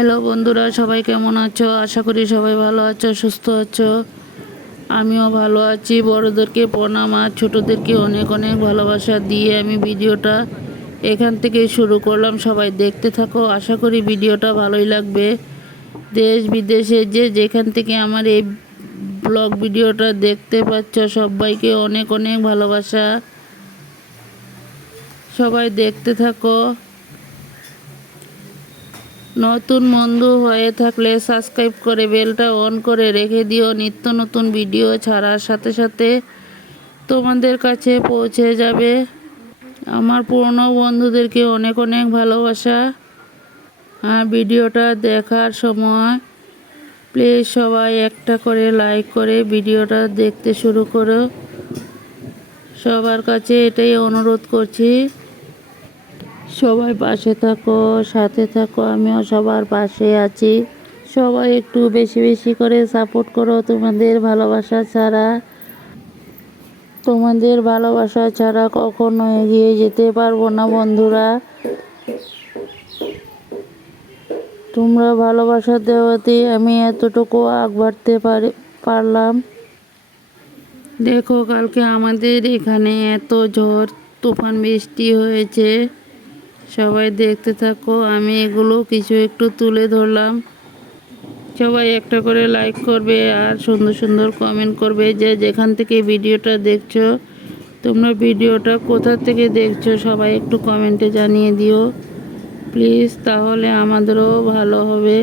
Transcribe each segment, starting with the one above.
Hello বন্ধুরা, সবাই কেমন আছো? আশা করি সবাই ভালো আছো, সুস্থ আছো। আমিও ভালো আছি। বড়োদেরকে প্রণাম আর ছোটোদেরকে অনেক অনেক ভালোবাসা দিয়ে আমি ভিডিওটা এখান থেকে শুরু করলাম। সবাই দেখতে থাকো। আশা করি ভিডিওটা ভালোই লাগবে। দেশ বিদেশে যে যেখান থেকে আমার এই ব্লগ ভিডিওটা দেখতে পাচ্ছ, সবাইকে অনেক অনেক ভালোবাসা। সবাই দেখতে থাকো। নতুন বন্ধু হয়ে থাকলে সাবস্ক্রাইব করে বেলটা অন করে রেখে দিও। নিত্য নতুন ভিডিও ছাড়ার সাথে সাথে তোমাদের কাছে পৌঁছে যাবে। আমার পুরনো বন্ধুদেরকে অনেক অনেক ভালোবাসা। আর ভিডিওটা দেখার সময় প্লিজ সবাই একটা করে লাইক করে ভিডিওটা দেখতে শুরু করো। সবার কাছে এটাই অনুরোধ করছি। সবাই পাশে থাকো, সাথে থাকো, আমিও সবার পাশে আছি। সবাই একটু বেশি বেশি করে সাপোর্ট করো তোমাদের ভালোবাসা ছাড়া। তোমাদের ভালোবাসা ছাড়া কখনো এগিয়ে যেতে পারব না, বন্ধুরা। তোমরা ভালোবাসা দেওয়াতে আমি এতটুকু আগ বাড়তে পারি, পারলাম। দেখো, কালকে আমাদের এখানে এত ঝড়, তুফান, বৃষ্টি হয়েছে। সবাই দেখতে থাকো, আমি এগুলো কিছু একটু তুলে ধরলাম। সবাই একটা করে লাইক করবে আর সুন্দর সুন্দর কমেন্ট করবে যে যেখান থেকে ভিডিওটা দেখছ, তোমরা ভিডিওটা কোথা থেকে দেখছ সবাই একটু কমেন্টে জানিয়ে দিও। প্লিজ তাহলে আমাদেরও ভালো হবে।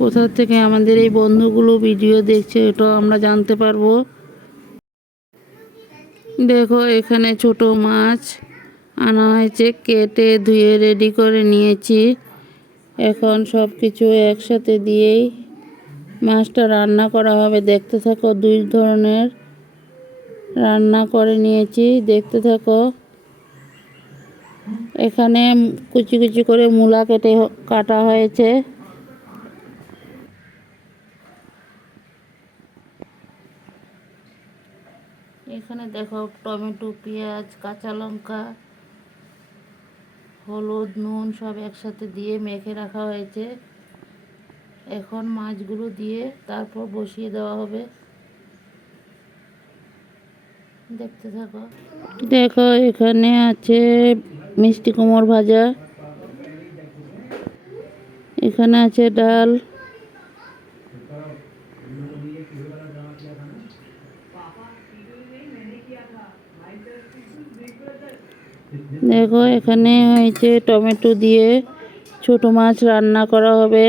কোথা থেকে আমাদের এই বন্ধুগুলো ভিডিও দেখছে এটাও আমরা জানতে পারব। দেখো এখানে ছোট মাছ। আনা হয়েছে কেটে ধুয়ে রেডি করে নিয়েছি। এখন সব কিছু একসাথে দিয়েই মাছটা রান্না করা হবে। দেখতে থাকো, দুই ধরনের রান্না করে নিয়েছি। দেখতে থাকো। এখানে কুচি কুচি করে মূলা কেটে কাটা হয়েছে। এখানে দেখো টমেটো, পেঁয়াজ, কাঁচা লঙ্কা হলুদ, নুন সব একসাথে দিয়ে মেখে রাখা হয়েছে। এখন মাছগুলো দিয়ে তারপর বসিয়ে দেওয়া হবে। দেখতে থাকো। দেখো, এখানে আছে মিষ্টি কুমড় ভাজা। এখানে আছে ডাল। দেখো, এখানে হয়েছে টমেটো দিয়ে ছোট মাছ রান্না করা হবে।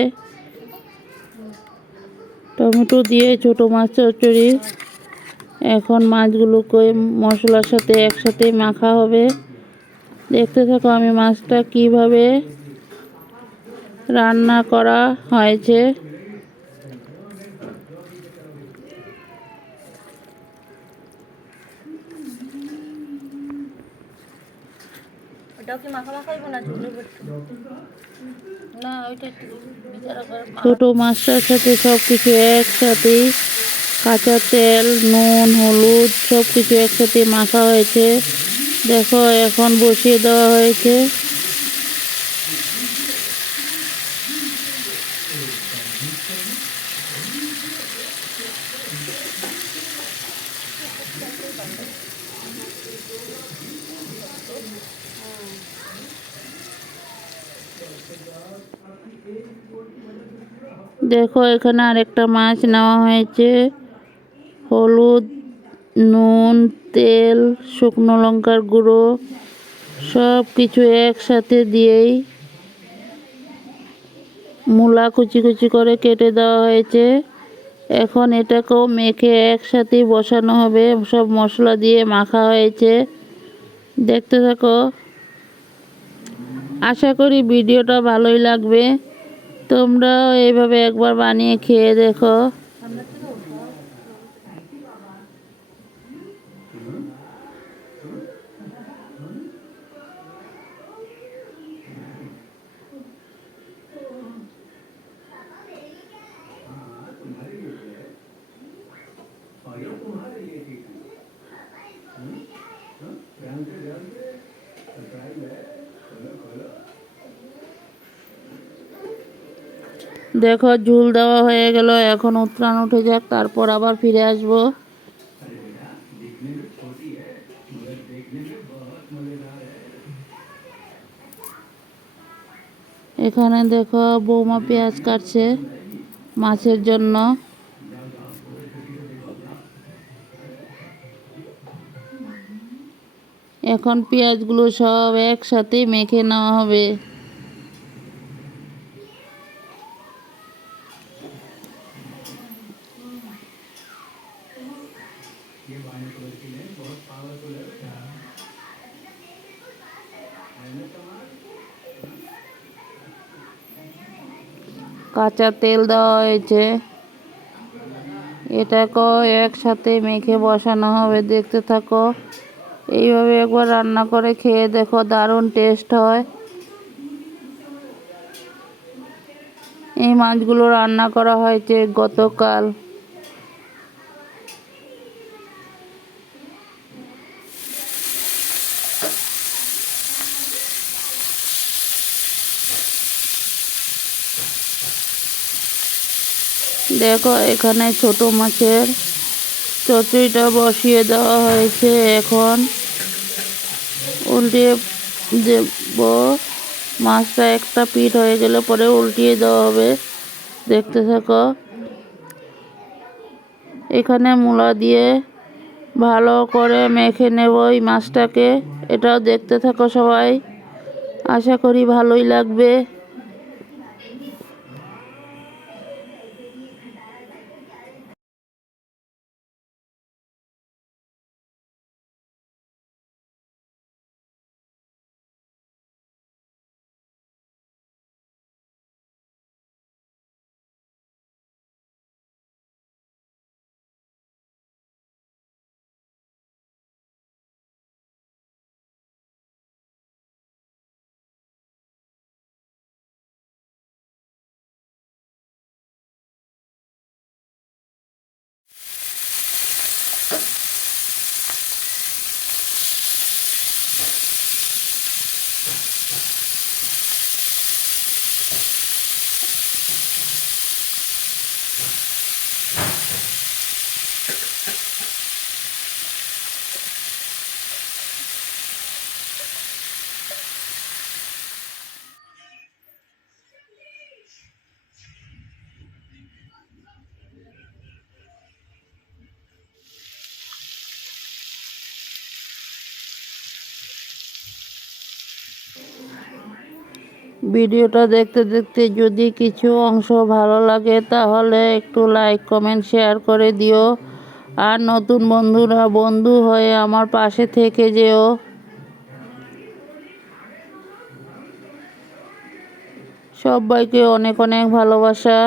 টমেটো দিয়ে ছোট মাছ চচ্চড়ি। এখন মাছগুলোকে মশলার সাথে একসাথে মাখা হবে। দেখতে থাকো আমি মাছটা কীভাবে রান্না করা হয়েছে। ছোট মাছটার সাথে সব কিছু একসাথে কাঁচা তেল, নুন, হলুদ সব কিছু একসাথে মাখা হয়েছে। দেখো, এখন বসিয়ে দেওয়া হয়েছে। দেখো, এখানে আরেকটা মাছ নেওয়া হয়েছে। হলুদ, নুন, তেল, শুকনো লঙ্কার গুঁড়ো সব কিছু একসাথে দিয়েই মূলা কুচি কুচি করে কেটে দেওয়া হয়েছে। এখন এটাকেও মেখে একসাথে বসানো হবে। সব মশলা দিয়ে মাখা হয়েছে। দেখতে থাকো। আশা করি ভিডিওটা ভালোই লাগবে। তোমরাও এইভাবে একবার বানিয়ে খেয়ে দেখো। ये तुम्हारे लिए की ध्यान से ध्यान से দেখো, ঝুল দেওয়া হয়ে গেল, এখন উত্তরাণ উঠে যাক, তারপর আবার ফিরে আসব। এখানে দেখো, বৌমা পেঁয়াজ কাটছে মাছের জন্য। এখন পেঁয়াজগুলো সব একসাথে মেখে নেওয়া হবে। কাঁচা তেল দেওয়া হয়েছে। এটাকেও একসাথে মেখে বসানো হবে। দেখতে থাকো। এইভাবে একবার রান্না করে খেয়ে দেখো, দারুণ টেস্ট হয়। এই মাছগুলো রান্না করা হয়েছে গতকাল। দেখো, এখানে ছোট মাছের চচড়িটা বসিয়ে দেওয়া হয়েছে এখন। উল্টিয়ে দেব। মাছটা একটা পিঠ হয়ে গেলে পরে উল্টিয়ে দেওয়া হবে। দেখতে থাকো। এখানে মূলা দিয়ে ভালো করে মেখে নেব এই মাছটাকে। এটাও দেখতে থাকো সবাই। আশা করি ভালোই লাগবে। ভিডিওটা দেখতে দেখতে যদি কিছু অংশ ভালো লাগে, তাহলে একটু লাইক কমেন্ট শেয়ার করে দিও। আর নতুন বন্ধুরা, বন্ধু হয়ে আমার পাশে থেকে যেও। সবাইকে অনেক অনেক ভালোবাসা।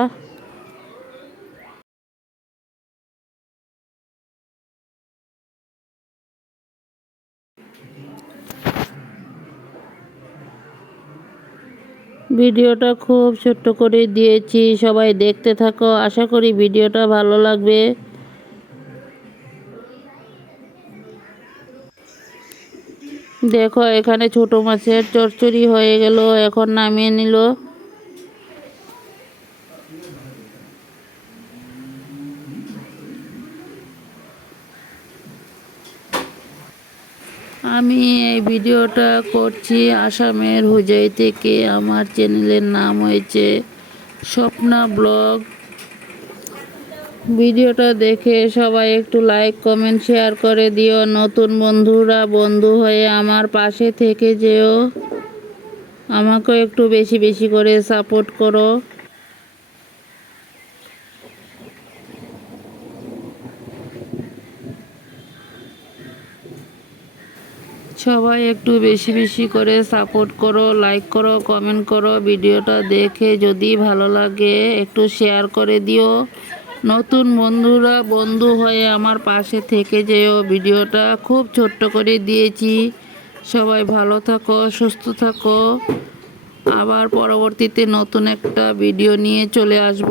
ভিডিওটা খুব ছোট্ট করে দিয়েছি। সবাই দেখতে থাকো। আশা করি ভিডিওটা ভালো লাগবে। দেখো, এখানে ছোট মাছের চরচরি হয়ে গেল। এখন নামিয়ে নিল। আমি এই ভিডিওটা করছি আসামের হুজাই থেকে। আমার চ্যানেলের নাম হয়েছে স্বপ্না ব্লগ। ভিডিওটা দেখে সবাই একটু লাইক কমেন্ট শেয়ার করে দিও। নতুন বন্ধুরা, বন্ধু হয়ে আমার পাশে থেকে যেও। আমাকেও একটু বেশি বেশি করে সাপোর্ট করো। সবাই একটু বেশি বেশি করে সাপোর্ট করো লাইক করো কমেন্ট করো, ভিডিওটা দেখে যদি ভালো লাগে একটু শেয়ার করে দিও। নতুন বন্ধুরা, বন্ধু হয়ে আমার পাশে থেকে যেও। ভিডিওটা খুব ছোট্ট করে দিয়েছি। সবাই ভালো থাকো, সুস্থ থাকো। আবার পরবর্তীতে নতুন একটা ভিডিও নিয়ে চলে আসব।